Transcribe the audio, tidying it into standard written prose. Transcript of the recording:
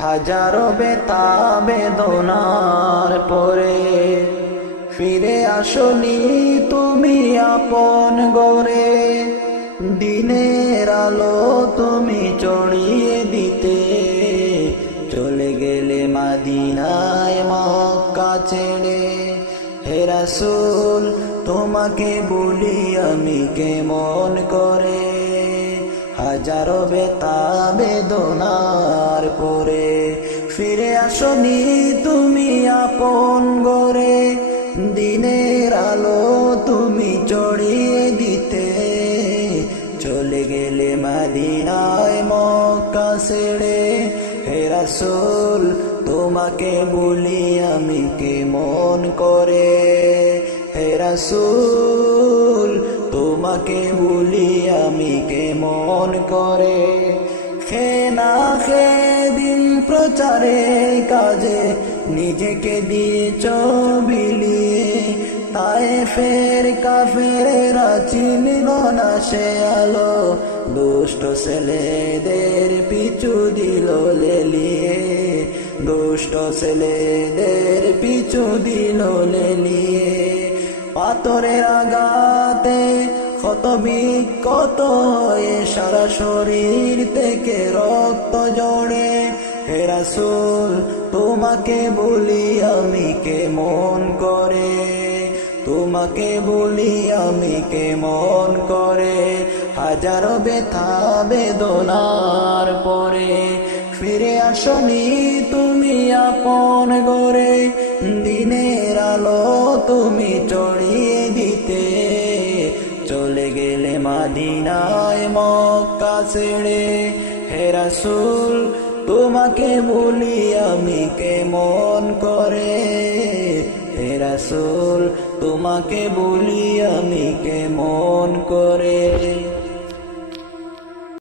হাজারো বেতা বেদনার পরে ফিরে আসনি তুমি আপন গরে। দিনের আলো তুমি চড়িয়ে দিতে চলে গেলে মদিনায় মক্কা ছেড়ে। হে রাসূল তোমাকে বলি আমি কেমন করে, হাজারো বেতা বেদনার পরে ফিরে আসনি তুমি আপন গরে। দিনের আলো তুমি চড়িয়ে দিতে চলে গেলে মদিনায় মক্কা ছেড়ে। হে রাসূল তোমাকে বলি আমি কেমন করে, হে রাসূল তোমাকে বলি আমি কেমন করে। খে না খে দিন প্রচারে কাজে নিজেকে দিয়েছ বিলিয়ে। তায়েফের কাফেরেরা চিনল না সে আলো, দুষ্ট ছেলেদের পিছু দিল লেলিয়ে। দুষ্ট ছেলেদের পিছু দিল লেলিয়ে। পাথরের আঘাতে ক্ষত বিক্ষত হয়ে সারা শরীর থেকে রক্ত জড়ে। হে রাসূল তোমাকে বলি আমি কেমন করে, তোমাকে বলি আমি কেমন করে। হাজারো ব্যথা বেদনার পরে ফিরে আসনি তুমি আপন গরে। দিনের আলো তুমি চড়িয়ে দিতে চলে গেলে মদিনায় মক্কা ছেড়ে। হে রাসূল তোমাকে বলি আমি কেমন করে, হে রাসূল তোমাকে বলি আমি কেমন করে।